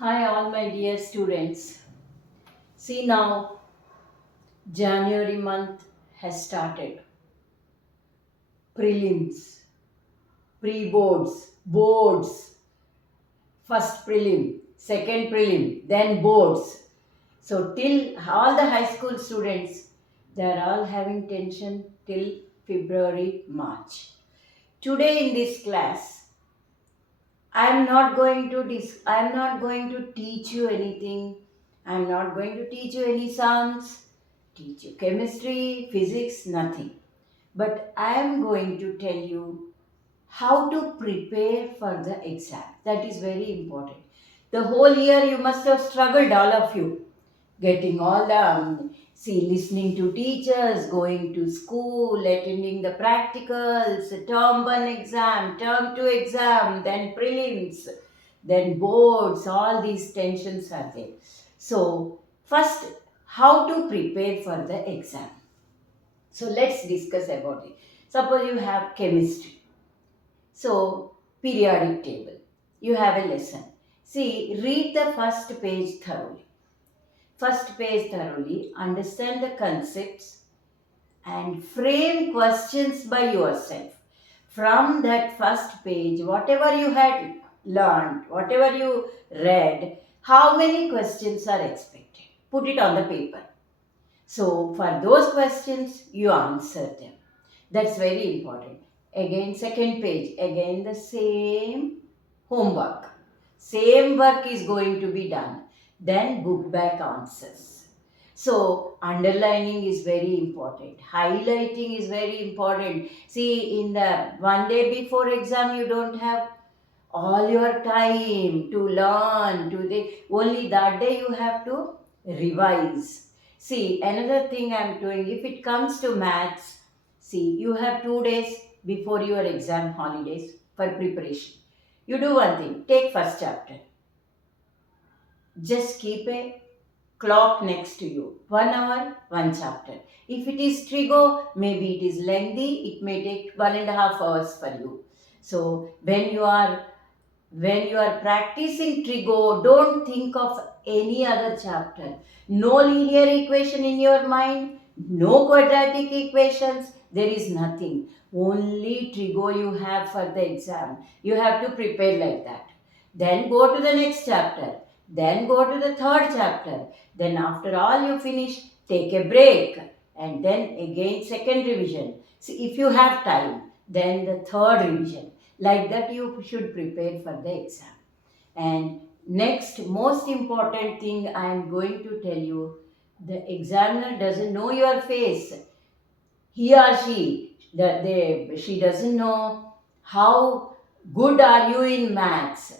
Hi, all my dear students. See now, January month has started. Prelims, pre boards, boards, first prelim, second prelim, then boards. So, till all the high school students, they are all having tension till February, March. Today in this class, I am not going to teach you anything. I am not going to teach you any sums, teach you chemistry, physics, nothing. But I am going to tell you how to prepare for the exam. That is very important. The whole year you must have struggled, all of you, getting all the listening to teachers, going to school, attending the practicals, term 1 exam, term 2 exam, then prelims, then boards. All these tensions are there. So first, how to prepare for the exam. So let's discuss about it. Suppose you have chemistry, so periodic table, you have a lesson. See, read the first page thoroughly. First page thoroughly, understand the concepts and frame questions by yourself. From that first page, whatever you had learned, whatever you read, how many questions are expected? Put it on the paper. So, for those questions, you answer them. That's very important. Again, second page, again the same homework. Same work is going to be done. Then book back answers. So, underlining is very important. Highlighting is very important. See, in the one day before exam, you don't have all your time to learn. Only that day you have to revise. See, another thing I'm doing, if it comes to maths, see, you have 2 days before your exam holidays for preparation. You do one thing, take first chapter. Just keep a clock next to you. 1 hour, one chapter. If it is trigo, maybe it is lengthy, it may take 1.5 hours for you. So when you are practicing trigo, don't think of any other chapter. No linear equation in your mind, no quadratic equations, there is nothing. Only trigo you have for the exam. You have to prepare like that. Then go to the next chapter. Then go to the third chapter. Then after all you finish, take a break. And then again second revision. See, if you have time, then the third revision. Like that you should prepare for the exam. And next most important thing I am going to tell you, the examiner doesn't know your face. He or she doesn't know how good are you in maths.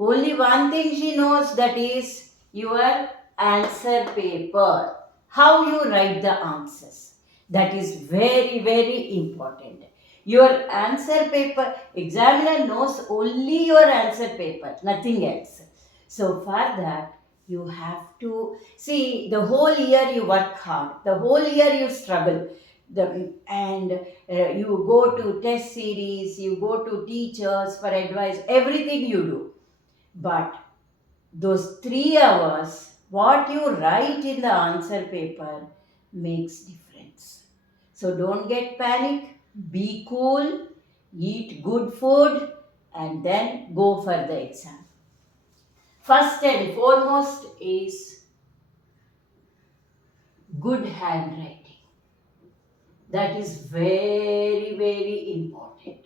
Only one thing she knows, that is your answer paper. How you write the answers. That is very, very important. Your answer paper, examiner knows only your answer paper, nothing else. So for that, you have to see, the whole year you work hard, the whole year you struggle, and you go to test series, you go to teachers for advice, everything you do. But those 3 hours, what you write in the answer paper makes difference. So don't get panic, be cool, eat good food, and then go for the exam. First and foremost is good handwriting. That is very, very important.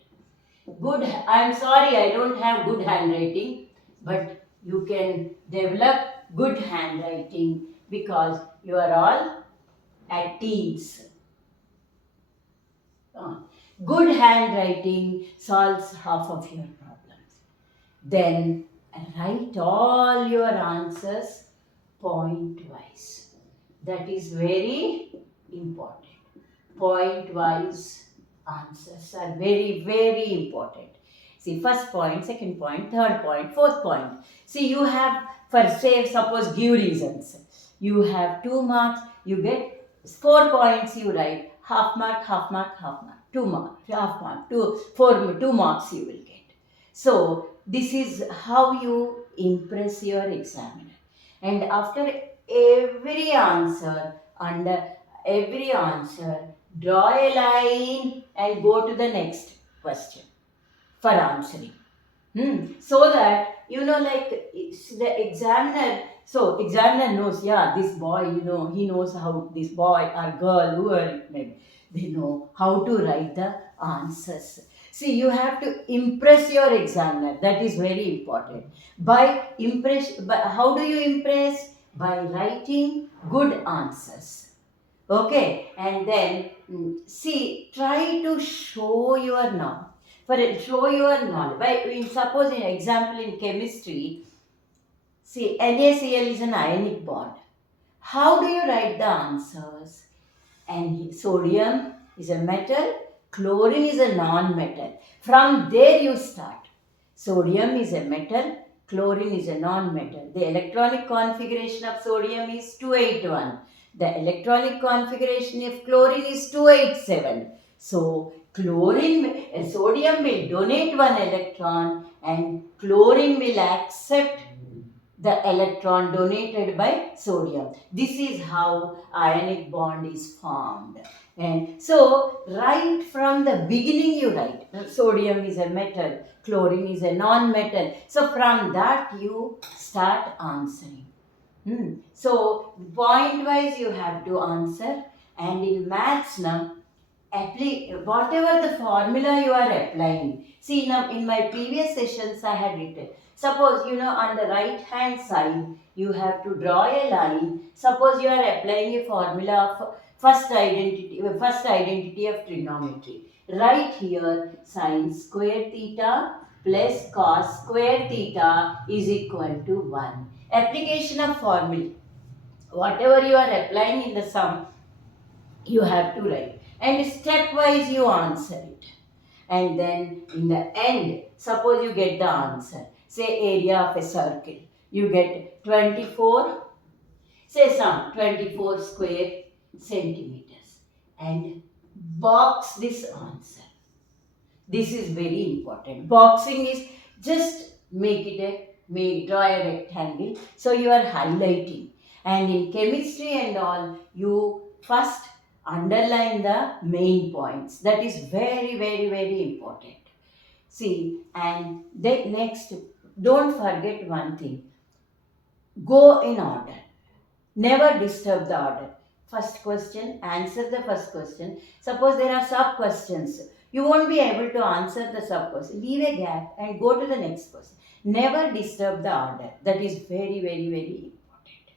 I'm sorry I don't have good handwriting, but you can develop good handwriting because you are all at teens. Uh, Good handwriting solves half of your problems. Then write all your answers point wise. That is very important. Point wise answers are very, very important. See, first point, second point, third point, fourth point. See, you have, for say, suppose give reasons. You have 2 marks, you get 4 points, you write half mark, half mark, half mark, 2 mark, half mark, 2 marks you will get. So, this is how you impress your examiner. And after every answer, under every answer, draw a line and go to the next question for answering. So that, like the examiner, so examiner knows, yeah, this boy, he knows how, this boy or girl, whoever it may be, they know how to write the answers. See, you have to impress your examiner. That is very important. How do you impress? By writing good answers. Okay, and then see, try to show your knowledge. Show your knowledge. Suppose, in example, in chemistry, see, NaCl is an ionic bond. How do you write the answers? And sodium is a metal, chlorine is a non-metal. From there you start. Sodium is a metal, chlorine is a non-metal. The electronic configuration of sodium is 281. The electronic configuration of chlorine is 287. So sodium will donate one electron and chlorine will accept the electron donated by sodium. This is how ionic bond is formed. And so right from the beginning you write, sodium is a metal, chlorine is a non-metal. So from that you start answering. So point wise you have to answer, and in maths now, whatever the formula you are applying. See, now in my previous sessions I had written, suppose, on the right hand side you have to draw a line. Suppose you are applying a formula of first identity of trigonometry. Right here, sine square theta plus cos square theta is equal to 1. Application of formula. Whatever you are applying in the sum, you have to write. And stepwise you answer it. And then in the end, suppose you get the answer. Say area of a circle. You get 24, say sum 24 square centimeters. And box this answer. This is very important. Boxing is just draw a rectangle. So you are highlighting. And in chemistry and all, you first underline the main points. That is very, very, very important. See, and then next, don't forget one thing. Go in order. Never disturb the order. First question, answer the first question. Suppose there are sub questions. You won't be able to answer the sub question. Leave a gap and go to the next question. Never disturb the order. That is very, very, very important.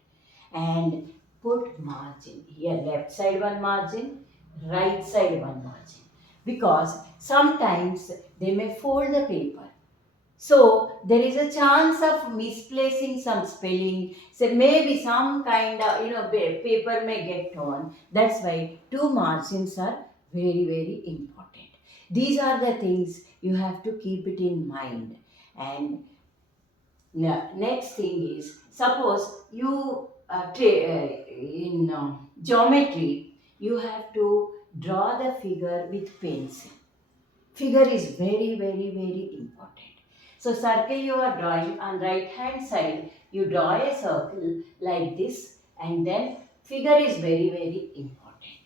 And put margin. Here left side one margin, right side one margin. Because sometimes they may fold the paper. So there is a chance of misplacing some spelling. So maybe some kind of, paper may get torn. That's why two margins are very, very important. These are the things you have to keep it in mind. And next thing is, suppose you in geometry, you have to draw the figure with pencil. Figure is very, very, very important. So circle you are drawing, on right hand side, you draw a circle like this, and then figure is very, very important.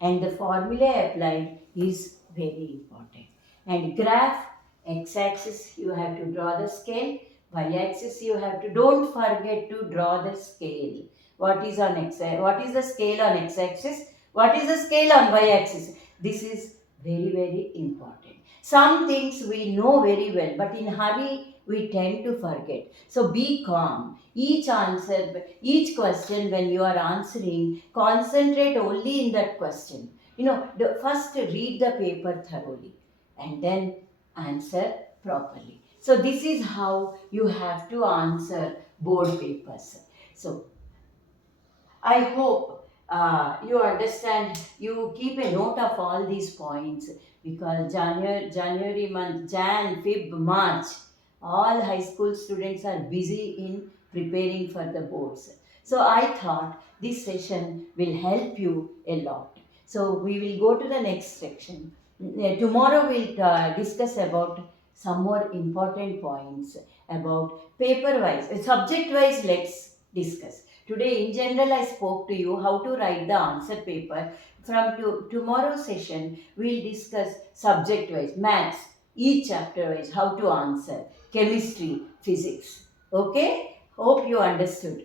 And the formula applied is very important. And graph, x-axis you have to draw the scale, y-axis you have to, don't forget to draw the scale. What is the scale on x-axis? What is the scale on y-axis? This is very, very important. Some things we know very well, but in hurry we tend to forget. So be calm. Each question when you are answering, concentrate only in that question. First read the paper thoroughly and then answer properly. So this is how you have to answer board papers. So I hope you understand, you keep a note of all these points, because January month, Jan, Feb, March, all high school students are busy in preparing for the boards. So I thought this session will help you a lot. So we will go to the next section. Tomorrow we'll discuss about some more important points about paper wise, subject wise, let's discuss. Today, in general, I spoke to you how to write the answer paper. From tomorrow's session, we'll discuss subject wise, maths, each chapter wise, how to answer, chemistry, physics. Okay? Hope you understood.